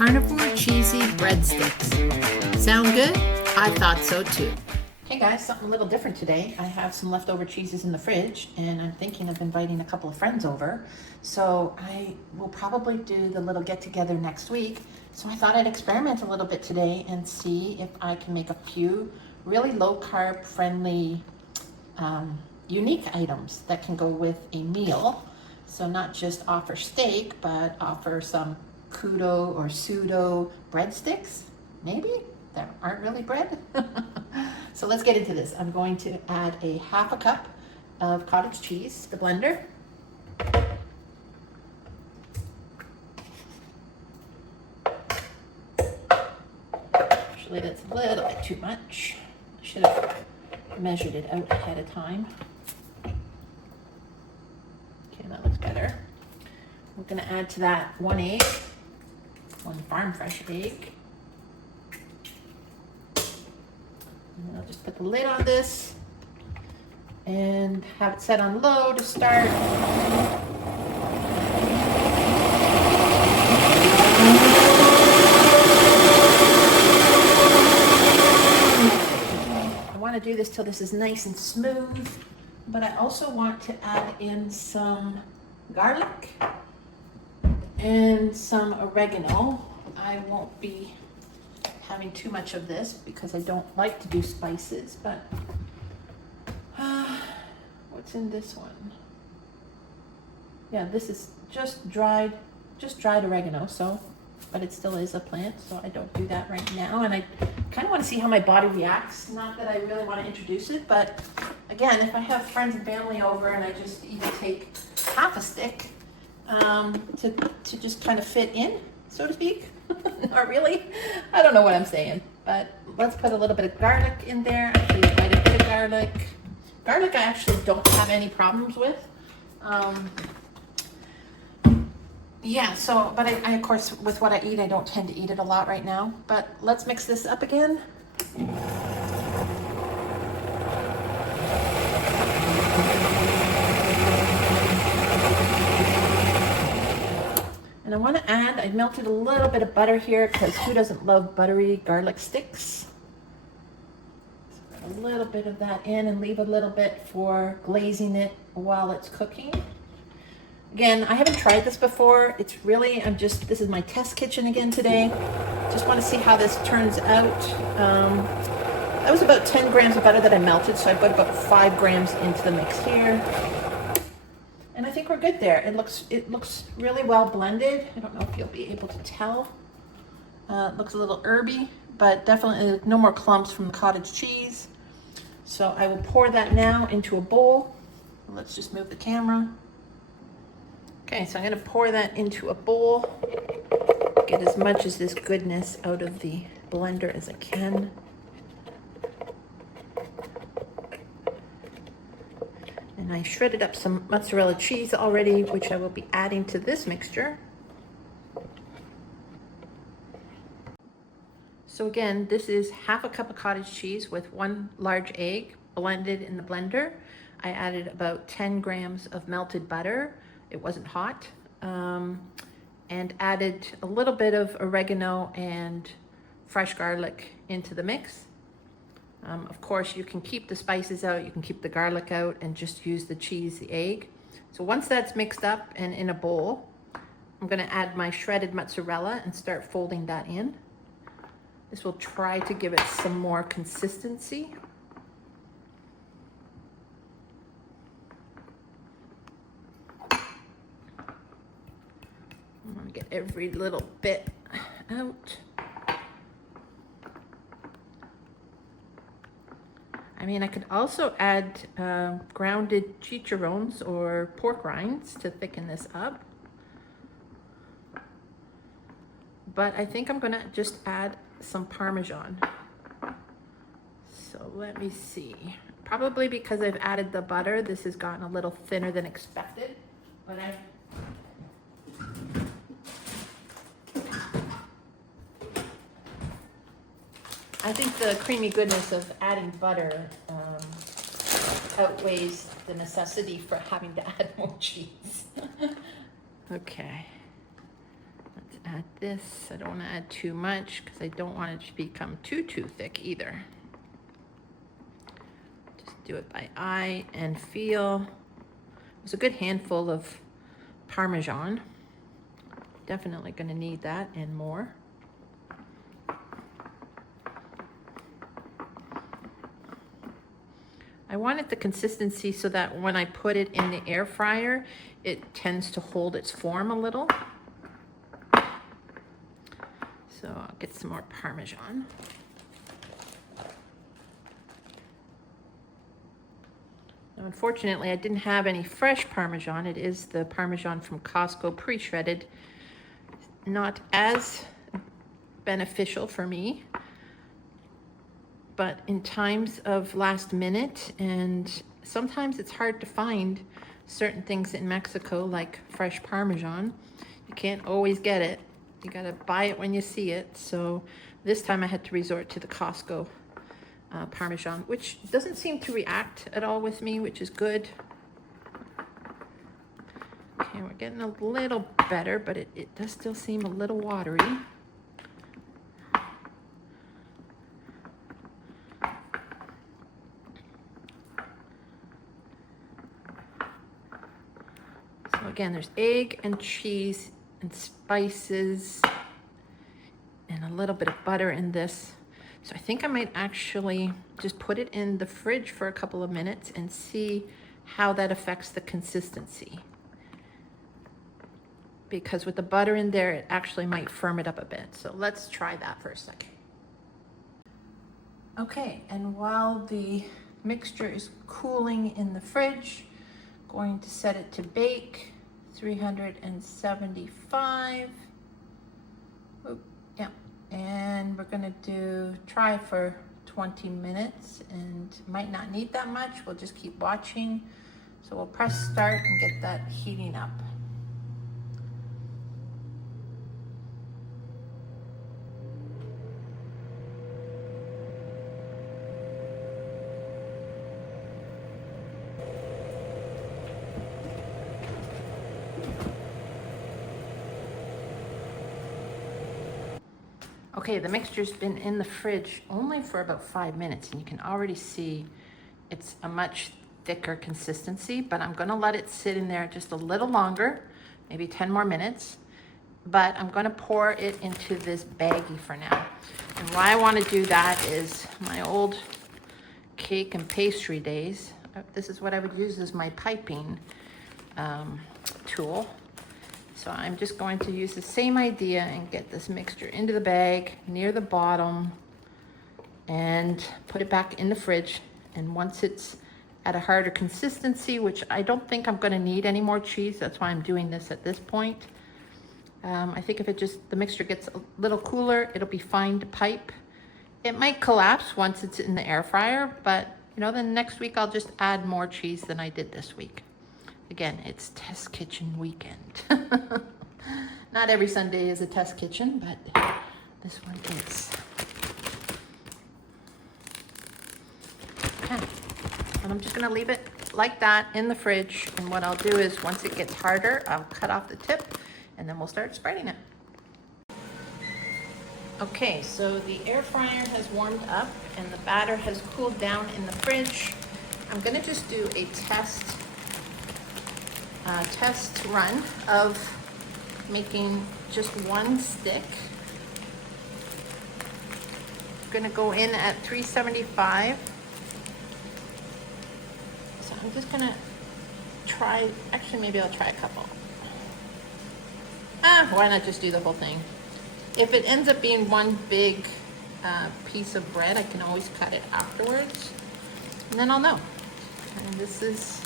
carnivore cheesy breadsticks. Sound good? I thought so too. Hey guys, something a little different today. I have some leftover cheeses in the fridge and I'm thinking of inviting a couple of friends over. So I will probably do the little get together next week. So I thought I'd experiment a little bit today and see if I can make a few really low carb friendly unique items that can go with a meal. So not just offer steak, but offer some kudo or pseudo breadsticks, maybe, that aren't really bread. So let's get into this. I'm going to add a half a cup of cottage cheese to the blender. Actually, that's a little bit too much. I should have measured it out ahead of time. Okay, that looks better. We're gonna add to that one egg, one farm fresh egg. And I'll just put the lid on this and have it set on low to start. I want to do this till this is nice and smooth, but I also want to add in some garlic and some oregano. I won't be having too much of this because I don't like to do spices, but what's in this one? Yeah, this is just dried oregano, so, but it still is a plant, so I don't do that right now. And I kind of want to see how my body reacts. Not that I really want to introduce it, but again, if I have friends and family over and I just even take half a stick to just kind of fit in, so to speak. Not really. I don't know what I'm saying, but let's put a little bit of garlic in there. Actually, quite a bit of garlic. Garlic I actually don't have any problems with. Yeah, so, but I of course, with what I eat, I don't tend to eat it a lot right now. But let's mix this up again. And I want to add, I melted a little bit of butter here because who doesn't love buttery garlic sticks? So put a little bit of that in and leave a little bit for glazing it while it's cooking. Again, I haven't tried this before. It's really, this is my test kitchen again today. Just want to see how this turns out. That was about 10 grams of butter that I melted, so I put about 5 grams into the mix here. And I think we're good there. It looks really well blended. I don't know if you'll be able to tell. It looks a little herby, but definitely no more clumps from the cottage cheese. So I will pour that now into a bowl. Let's just move the camera. Okay, so I'm gonna pour that into a bowl. Get as much of this goodness out of the blender as I can. And I shredded up some mozzarella cheese already, which I will be adding to this mixture. So again, this is half a cup of cottage cheese with 1 large egg blended in the blender. I added about 10 grams of melted butter. It wasn't hot. And added a little bit of oregano and fresh garlic into the mix. Of course, you can keep the spices out, you can keep the garlic out, and just use the cheese, the egg. So once that's mixed up and in a bowl, I'm gonna add my shredded mozzarella and start folding that in. This will try to give it some more consistency. I'm gonna get every little bit out. I mean, I could also add grounded chicharrones or pork rinds to thicken this up. But I think I'm gonna just add some Parmesan. So let me see. Probably because I've added the butter, this has gotten a little thinner than expected. But I think the creamy goodness of adding butter outweighs the necessity for having to add more cheese. Okay, let's add this. I don't want to add too much because I don't want it to become too thick either. Just do it by eye and feel. It's a good handful of Parmesan. Definitely going to need that and more. I wanted the consistency so that when I put it in the air fryer, it tends to hold its form a little. So I'll get some more Parmesan. Now, unfortunately, I didn't have any fresh Parmesan. It is the Parmesan from Costco pre-shredded. Not as beneficial for me, but in times of last minute, and sometimes it's hard to find certain things in Mexico like fresh Parmesan. You can't always get it. You gotta buy it when you see it. So this time I had to resort to the Costco Parmesan, which doesn't seem to react at all with me, which is good. Okay, we're getting a little better, but it does still seem a little watery. So again, there's egg and cheese and spices and a little bit of butter in this. So I think I might actually just put it in the fridge for a couple of minutes and see how that affects the consistency. Because with the butter in there, it actually might firm it up a bit. So let's try that for a second. Okay, and while the mixture is cooling in the fridge, going to set it to bake, 375. Oop, yeah, and we're gonna try for 20 minutes, and might not need that much. We'll just keep watching. So we'll press start and get that heating up. Okay, the mixture's been in the fridge only for about 5 minutes, and you can already see it's a much thicker consistency, but I'm gonna let it sit in there just a little longer, maybe 10 more minutes, but I'm gonna pour it into this baggie for now. And why I wanna do that is my old cake and pastry days, this is what I would use as my piping tool. So I'm just going to use the same idea and get this mixture into the bag near the bottom and put it back in the fridge. And once it's at a harder consistency, which I don't think I'm going to need any more cheese, that's why I'm doing this at this point. I think if the mixture gets a little cooler, it'll be fine to pipe. It might collapse once it's in the air fryer, but then next week I'll just add more cheese than I did this week. Again, it's test kitchen weekend. Not every Sunday is a test kitchen, but this one is. Okay, and I'm just gonna leave it like that in the fridge. And what I'll do is once it gets harder, I'll cut off the tip and then we'll start spreading it. Okay, so the air fryer has warmed up and the batter has cooled down in the fridge. I'm gonna just do a test run of making just one stick. I'm gonna go in at 375. So I'm just gonna try, actually maybe I'll try a couple. Why not just do the whole thing? If it ends up being one big piece of bread, I can always cut it afterwards, and then I'll know. And this is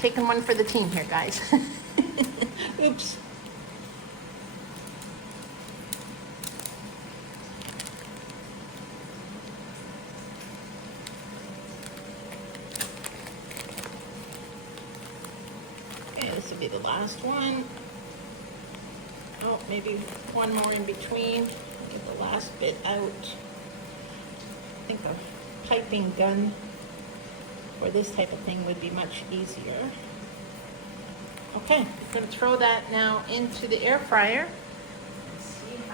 taking one for the team here, guys. Oops. Okay, this will be the last one. Oh, maybe one more in between. Get the last bit out. I think a piping gun for this type of thing would be much easier. Okay, I'm gonna throw that now into the air fryer.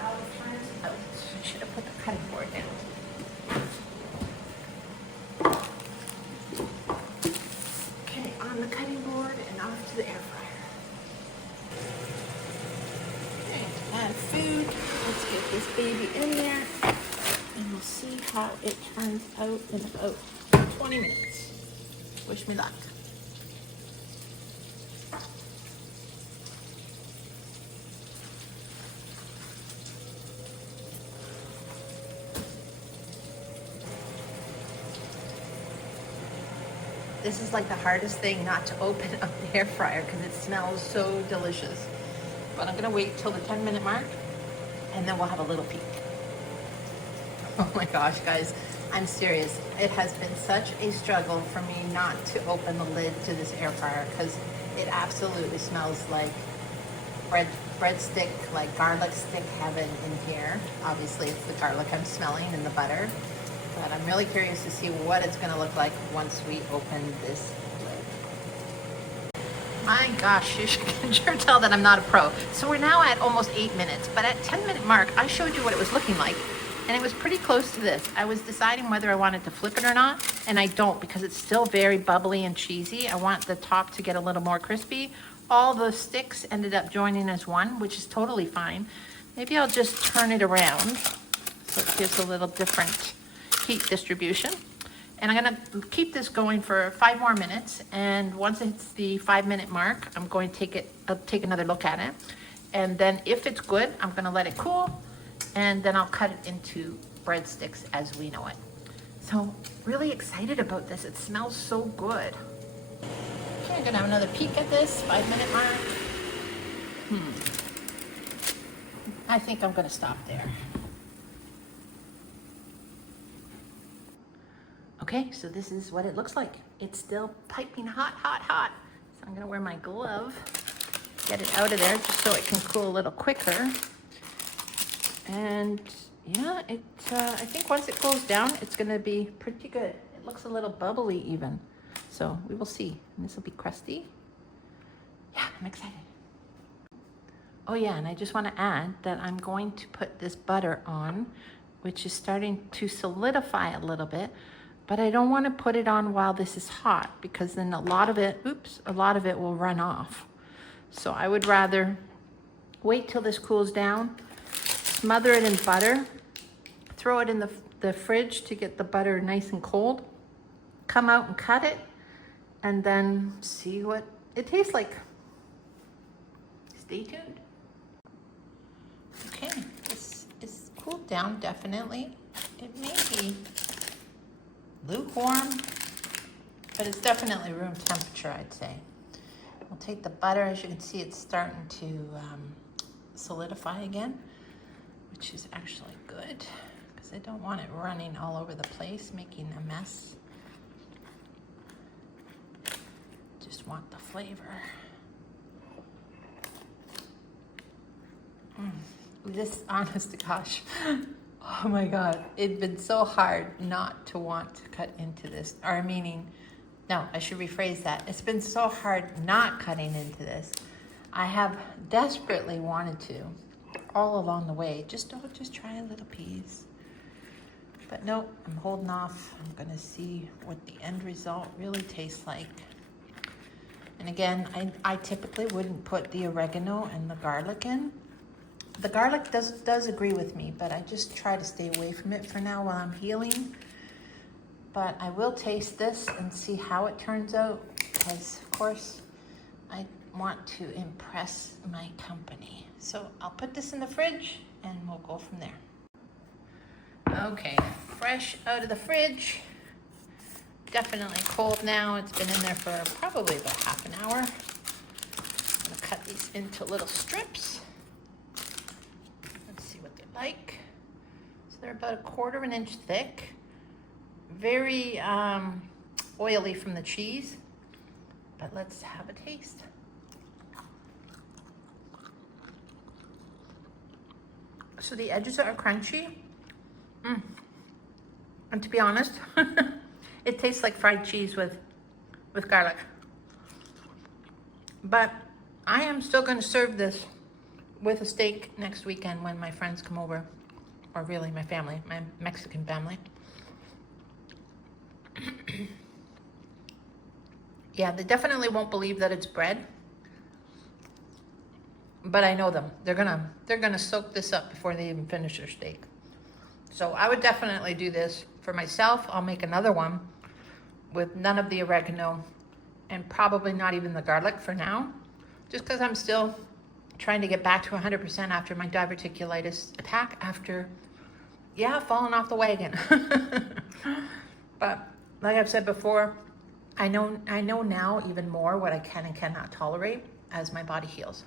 Oh, I should have put the cutting board down. Okay, on the cutting board and off to the air fryer. Okay, add food. Let's get this baby in there and we'll see how it turns out in about 20 minutes. Wish me luck. This is like the hardest thing not to open up the air fryer because it smells so delicious. But I'm gonna wait till the 10-minute mark and then we'll have a little peek. Oh my gosh, guys, I'm serious. It has been such a struggle for me not to open the lid to this air fryer because it absolutely smells like breadstick, like garlic stick heaven in here. Obviously it's the garlic I'm smelling and the butter. But I'm really curious to see what it's gonna look like once we open this lid. My gosh, you can sure tell that I'm not a pro. So we're now at almost 8 minutes, but at 10-minute mark, I showed you what it was looking like, and it was pretty close to this. I was deciding whether I wanted to flip it or not, and I don't because it's still very bubbly and cheesy. I want the top to get a little more crispy. All the sticks ended up joining as one, which is totally fine. Maybe I'll just turn it around so it gives a little different heat distribution. And I'm gonna keep this going for 5 more minutes. And once it's the 5-minute mark, I'm going to I'll take another look at it. And then if it's good, I'm gonna let it cool. And then I'll cut it into breadsticks as we know it. So really excited about this. It smells so good. Okay, I'm gonna have another peek at this 5-minute mark. I think I'm gonna stop there. Okay, so this is what it looks like. It's still piping hot, hot, hot. So I'm gonna wear my glove, get it out of there just so it can cool a little quicker. And yeah, I think once it cools down, it's gonna be pretty good. It looks a little bubbly even. So we will see. And this will be crusty. Yeah, I'm excited. Oh yeah, and I just wanna add that I'm going to put this butter on, which is starting to solidify a little bit. But I don't want to put it on while this is hot because then a lot of it will run off. So I would rather wait till this cools down, smother it in butter, throw it in the fridge to get the butter nice and cold, come out and cut it, and then see what it tastes like. Stay tuned. Okay, this is cooled down definitely. It may be lukewarm, but it's definitely room temperature, I'd say. We'll take the butter. As you can see, it's starting to solidify again, which is actually good because I don't want it running all over the place, making a mess. Just want the flavor. This, honest to gosh, oh my God, it'd been so hard not to want to cut into this, or meaning, no, I should rephrase that. It's been so hard not cutting into this. I have desperately wanted to all along the way. Just try a little piece. But nope, I'm holding off. I'm gonna see what the end result really tastes like. And again, I typically wouldn't put the oregano and the garlic in. The garlic does agree with me, but I just try to stay away from it for now while I'm healing. But I will taste this and see how it turns out, because of course I want to impress my company. So I'll put this in the fridge and we'll go from there. Okay, fresh out of the fridge. Definitely cold now. It's been in there for probably about half an hour. I'm gonna cut these into little strips. Let's see what they're like. So they're about 1/4 inch thick. Very oily from the cheese, but let's have a taste. So the edges are crunchy. And to be honest, it tastes like fried cheese with garlic. But I am still going to serve this with a steak next weekend when my friends come over, or really my family, my Mexican family. Yeah, they definitely won't believe that it's bread, but I know them. They're gonna soak this up before they even finish their steak. So I would definitely do this for myself. I'll make another one with none of the oregano and probably not even the garlic for now, just because I'm still trying to get back to 100% after my diverticulitis attack after, yeah, falling off the wagon. But like I've said before, I know now even more what I can and cannot tolerate as my body heals.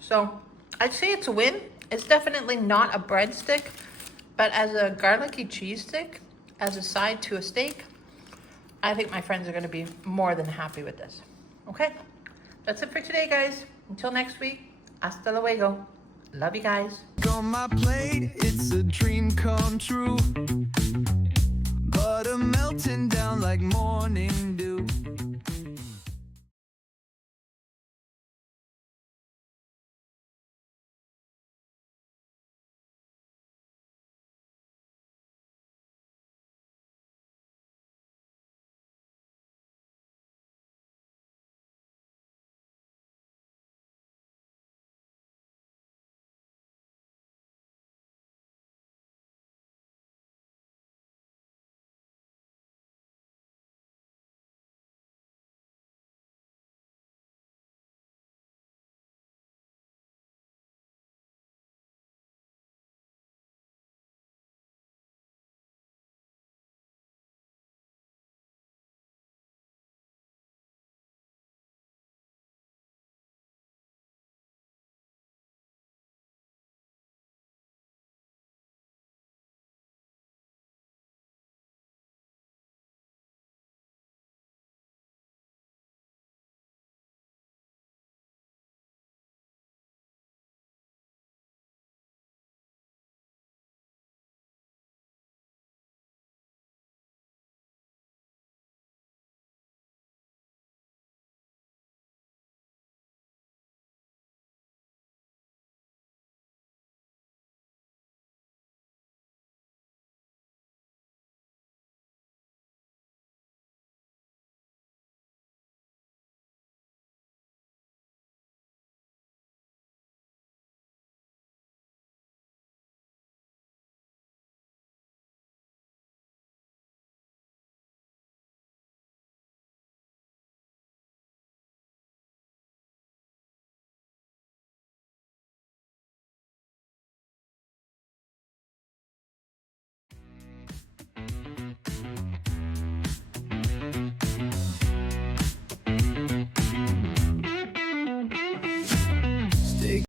So I'd say it's a win. It's definitely not a breadstick, but as a garlicky cheese stick, as a side to a steak, I think my friends are going to be more than happy with this. Okay, that's it for today, guys. Until next week, hasta luego. Love you guys. On my plate, it's a dream come true. Butter melting down like morning dew.